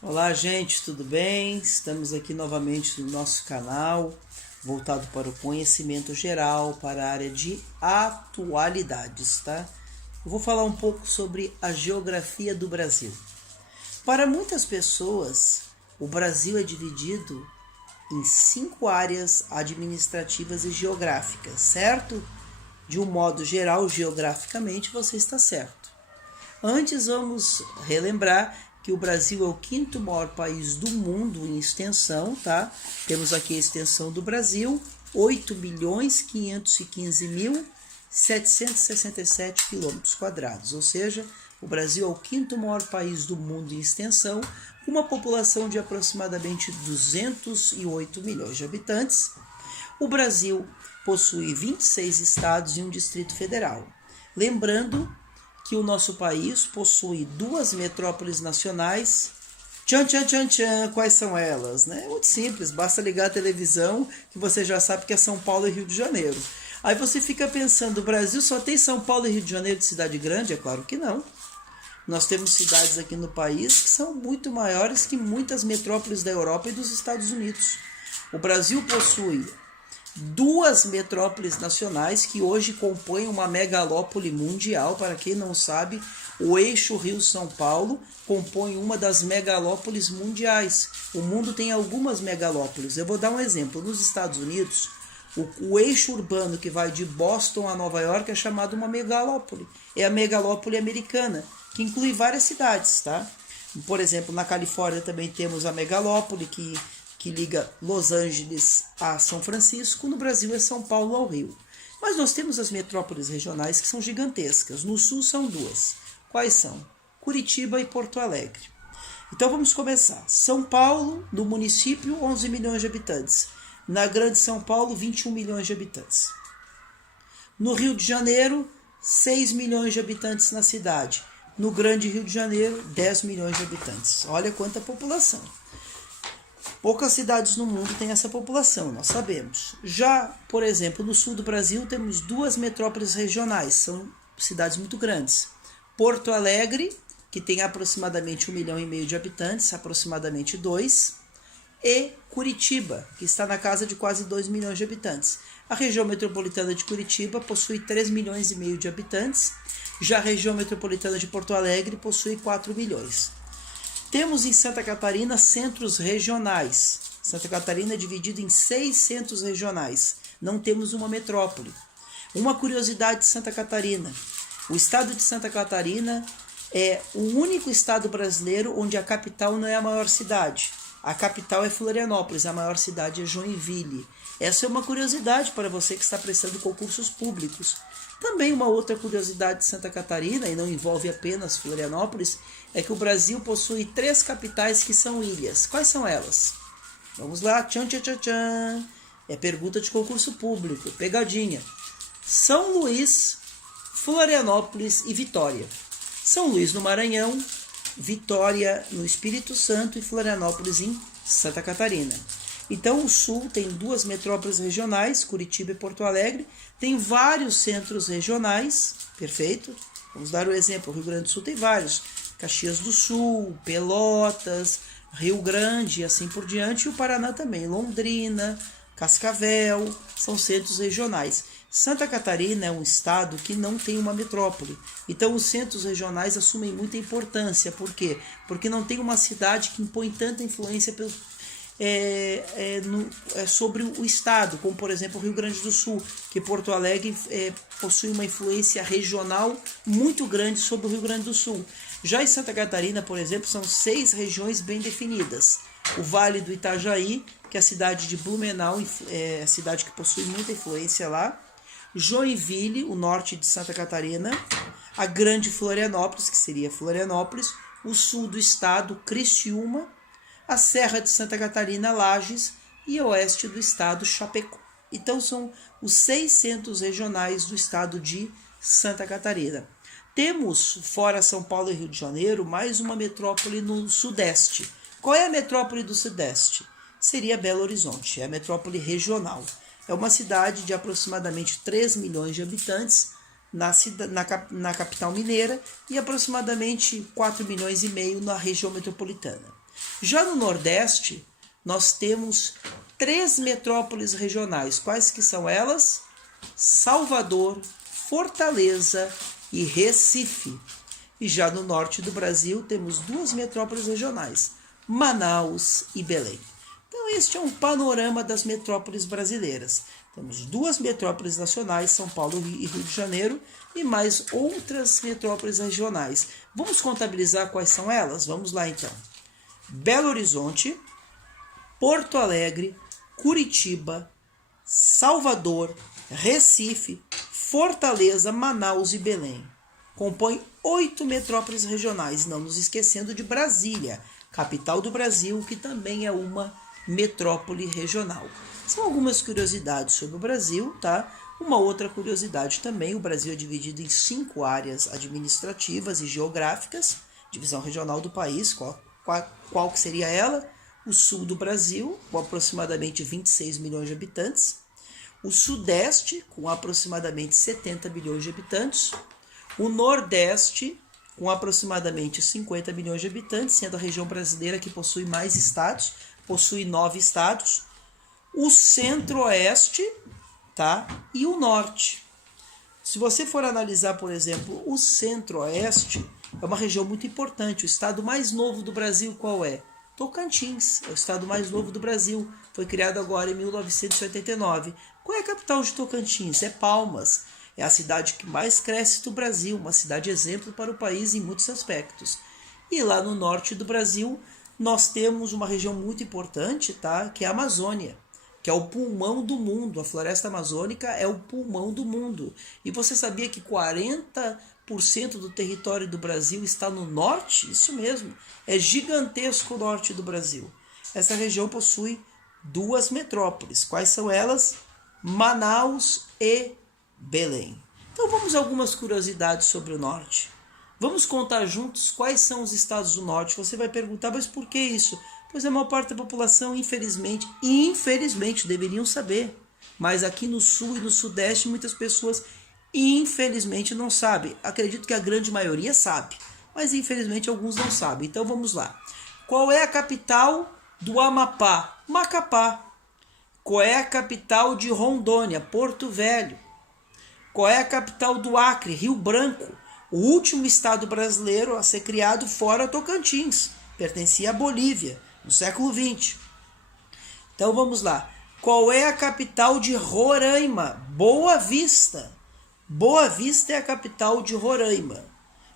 Olá, gente, tudo bem? Estamos aqui novamente no nosso canal, voltado para o conhecimento geral, para a área de atualidades, tá? Eu vou falar um pouco sobre a geografia do Brasil. Para muitas pessoas, o Brasil é dividido em 5 áreas administrativas e geográficas, certo? De um modo geral, geograficamente, você está certo. Antes, vamos relembrar que o Brasil é o quinto maior país do mundo em extensão, tá? Temos aqui a extensão do Brasil, 8.515.767 km², ou seja, o Brasil é o quinto maior país do mundo em extensão, com uma população de aproximadamente 208 milhões de habitantes. O Brasil possui 26 estados e um Distrito Federal. Lembrando que o nosso país possui 2 metrópoles nacionais. Tchan, tchan, tchan, tchan. Quais são elas? É muito simples, basta ligar a televisão que você já sabe que é São Paulo e Rio de Janeiro. Aí você fica pensando, o Brasil só tem São Paulo e Rio de Janeiro de cidade grande? É claro que não. Nós temos cidades aqui no país que são muito maiores que muitas metrópoles da Europa e dos Estados Unidos. O Brasil possui 2 metrópoles nacionais que hoje compõem uma megalópole mundial. Para quem não sabe, o eixo Rio-São Paulo compõe uma das megalópoles mundiais. O mundo tem algumas megalópoles. Eu vou dar um exemplo. Nos Estados Unidos, o eixo urbano que vai de Boston a Nova York é chamado uma megalópole. É a megalópole americana, que inclui várias cidades, tá? Por exemplo, na Califórnia também temos a megalópole que liga Los Angeles a São Francisco. No Brasil é São Paulo ao Rio. Mas nós temos as metrópoles regionais que são gigantescas. No sul são 2. Quais são? Curitiba e Porto Alegre. Então vamos começar. São Paulo, no município, 11 milhões de habitantes. Na Grande São Paulo, 21 milhões de habitantes. No Rio de Janeiro, 6 milhões de habitantes na cidade. No Grande Rio de Janeiro, 10 milhões de habitantes. Olha quanta população. Poucas cidades no mundo têm essa população, nós sabemos. Já, por exemplo, no sul do Brasil temos 2 metrópoles regionais, são cidades muito grandes. Porto Alegre, que tem aproximadamente 1,5 milhão de habitantes, aproximadamente 2, e Curitiba, que está na casa de quase 2 milhões de habitantes. A região metropolitana de Curitiba possui 3,5 milhões de habitantes, já a região metropolitana de Porto Alegre possui 4 milhões. Temos em Santa Catarina centros regionais. Santa Catarina é dividida em 6 centros regionais. Não temos uma metrópole. Uma curiosidade de Santa Catarina. O estado de Santa Catarina é o único estado brasileiro onde a capital não é a maior cidade. A capital é Florianópolis, a maior cidade é Joinville. Essa é uma curiosidade para você que está prestando concursos públicos. Também uma outra curiosidade de Santa Catarina, e não envolve apenas Florianópolis, é que o Brasil possui 3 capitais que são ilhas. Quais são elas? Vamos lá, tchan, tchan, tchan, tchan. É pergunta de concurso público, pegadinha. São Luís, Florianópolis e Vitória. São Luís no Maranhão, Vitória no Espírito Santo e Florianópolis em Santa Catarina. Então o Sul tem 2 metrópoles regionais, Curitiba e Porto Alegre, tem vários centros regionais, perfeito? Vamos dar o exemplo, o Rio Grande do Sul tem vários, Caxias do Sul, Pelotas, Rio Grande e assim por diante, e o Paraná também, Londrina, Cascavel, são centros regionais. Santa Catarina é um estado que não tem uma metrópole, então os centros regionais assumem muita importância. Por quê? Porque não tem uma cidade que impõe tanta influência sobre o estado, como por exemplo o Rio Grande do Sul, que Porto Alegre possui uma influência regional muito grande sobre o Rio Grande do Sul. Já em Santa Catarina, por exemplo, são 6 regiões bem definidas. O Vale do Itajaí, que é a cidade de Blumenau, é a cidade que possui muita influência lá. Joinville, o norte de Santa Catarina. A Grande Florianópolis, que seria Florianópolis. O sul do estado, Criciúma. A Serra de Santa Catarina, Lages, e oeste do estado, Chapecó. Então são os 6 centros regionais do estado de Santa Catarina. Temos, fora São Paulo e Rio de Janeiro, mais uma metrópole no sudeste. Qual é a metrópole do sudeste? Seria Belo Horizonte, é a metrópole regional. É uma cidade de aproximadamente 3 milhões de habitantes na capital mineira e aproximadamente 4,5 milhões na região metropolitana. Já no Nordeste, nós temos 3 metrópoles regionais. Quais que são elas? Salvador, Fortaleza e Recife. E já no norte do Brasil temos 2 metrópoles regionais, Manaus e Belém. Então este é um panorama das metrópoles brasileiras. Temos 2 metrópoles nacionais, São Paulo e Rio de Janeiro, e mais outras metrópoles regionais. Vamos contabilizar quais são elas? Vamos lá então. Belo Horizonte, Porto Alegre, Curitiba, Salvador, Recife, Fortaleza, Manaus e Belém. Compõe 8 metrópoles regionais, não nos esquecendo de Brasília, capital do Brasil, que também é uma metrópole regional. São algumas curiosidades sobre o Brasil, tá? Uma outra curiosidade também, o Brasil é dividido em 5 áreas administrativas e geográficas, divisão regional do país, qual que seria ela? O sul do Brasil, com aproximadamente 26 milhões de habitantes, o sudeste, com aproximadamente 70 milhões de habitantes, o nordeste, com aproximadamente 50 milhões de habitantes, sendo a região brasileira que possui mais estados, possui 9 estados, o centro-oeste, tá? E o norte. Se você for analisar, por exemplo, o centro-oeste, é uma região muito importante. O estado mais novo do Brasil qual é? Tocantins, é o estado mais novo do Brasil. Foi criado agora em 1989. Qual é a capital de Tocantins? É Palmas. É a cidade que mais cresce do Brasil, uma cidade exemplo para o país em muitos aspectos. E lá no norte do Brasil, nós temos uma região muito importante, tá? Que é a Amazônia, que é o pulmão do mundo. A floresta amazônica é o pulmão do mundo. E você sabia que 40% do território do Brasil está no norte? Isso mesmo, é gigantesco o norte do Brasil. Essa região possui 2 metrópoles. Quais são elas? Manaus e Belém. Então vamos a algumas curiosidades sobre o norte. Vamos contar juntos quais são os estados do norte. Você vai perguntar, mas por que isso? Pois a maior parte da população, infelizmente, deveriam saber. Mas aqui no sul e no sudeste, muitas pessoas, infelizmente, não sabem. Acredito que a grande maioria sabe, mas infelizmente alguns não sabem. Então vamos lá. Qual é a capital do Amapá? Macapá. Qual é a capital de Rondônia? Porto Velho. Qual é a capital do Acre? Rio Branco. O último estado brasileiro a ser criado fora Tocantins. Pertencia à Bolívia, no século XX. Então vamos lá. Qual é a capital de Roraima? Boa Vista. Boa Vista é a capital de Roraima.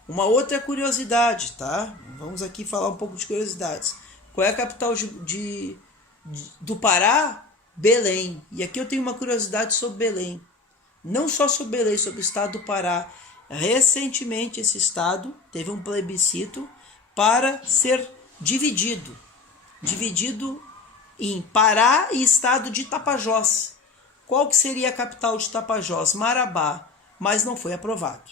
Uma outra curiosidade, tá? Vamos aqui falar um pouco de curiosidades. Qual é a capital do Pará? Belém. E aqui eu tenho uma curiosidade sobre Belém. Não só sobre Belém, sobre o estado do Pará. Recentemente esse estado teve um plebiscito para ser dividido em Pará e estado de Tapajós. Qual que seria a capital de Tapajós? Marabá, mas não foi aprovado.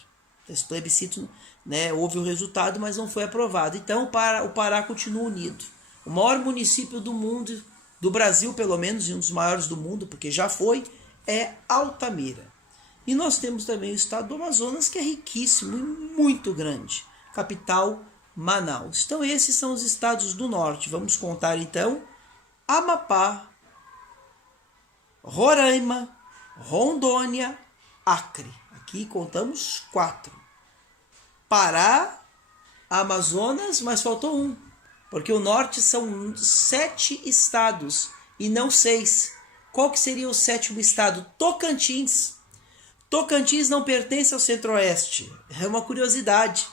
Esse plebiscito, né, houve o resultado, mas não foi aprovado. Então o Pará continua unido. O maior município do mundo, do Brasil pelo menos, e um dos maiores do mundo, porque já foi, é Altamira. E nós temos também o estado do Amazonas, que é riquíssimo e muito grande. Capital, Manaus. Então esses são os estados do norte. Vamos contar então: Amapá, Roraima, Rondônia, Acre. Aqui contamos 4. Pará, Amazonas, mas faltou um. Porque o norte são 7 estados e não 6. Qual que seria o 7º estado? Tocantins. Tocantins não pertence ao centro-oeste. É uma curiosidade.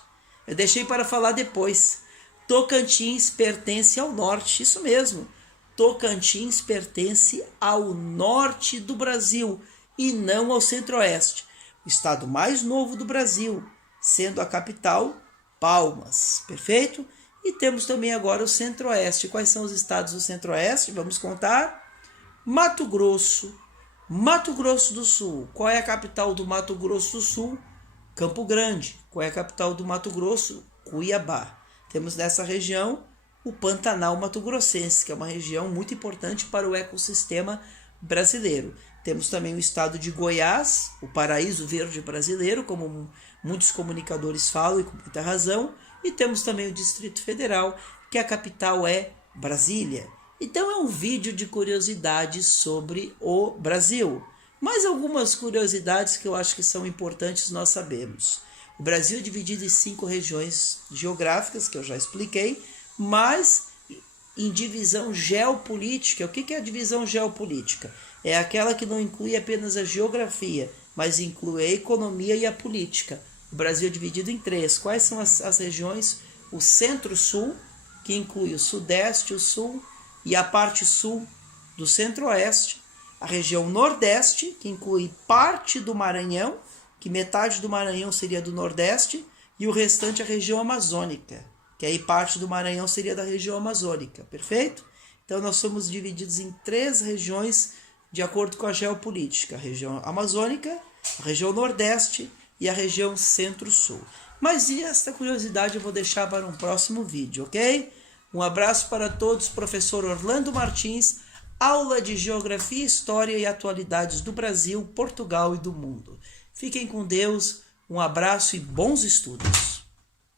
Eu deixei para falar depois. Tocantins pertence ao norte. Isso mesmo. Tocantins pertence ao norte do Brasil e não ao centro-oeste. O estado mais novo do Brasil, sendo a capital, Palmas. Perfeito? E temos também agora o centro-oeste. Quais são os estados do centro-oeste? Vamos contar. Mato Grosso. Mato Grosso do Sul. Qual é a capital do Mato Grosso do Sul? Campo Grande. Qual é a capital do Mato Grosso? Cuiabá. Temos nessa região o Pantanal Mato-Grossense, que é uma região muito importante para o ecossistema brasileiro. Temos também o estado de Goiás, o paraíso verde brasileiro, como muitos comunicadores falam e com muita razão. E temos também o Distrito Federal, que a capital é Brasília. Então é um vídeo de curiosidades sobre o Brasil. Mais algumas curiosidades que eu acho que são importantes nós sabemos. O Brasil é dividido em 5 regiões geográficas, que eu já expliquei, mas em divisão geopolítica. O que é a divisão geopolítica? É aquela que não inclui apenas a geografia, mas inclui a economia e a política. O Brasil é dividido em 3. Quais são as regiões? O Centro-Sul, que inclui o Sudeste, o Sul e a parte sul do Centro-Oeste. A região Nordeste, que inclui parte do Maranhão, que metade do Maranhão seria do Nordeste, e o restante a região amazônica, que aí parte do Maranhão seria da região amazônica, perfeito? Então nós somos divididos em 3 regiões de acordo com a geopolítica: a região amazônica, a região Nordeste e a região Centro-Sul. Mas e esta curiosidade eu vou deixar para um próximo vídeo, ok? Um abraço para todos, professor Orlando Martins, aula de Geografia, História e Atualidades do Brasil, Portugal e do mundo. Fiquem com Deus, um abraço e bons estudos.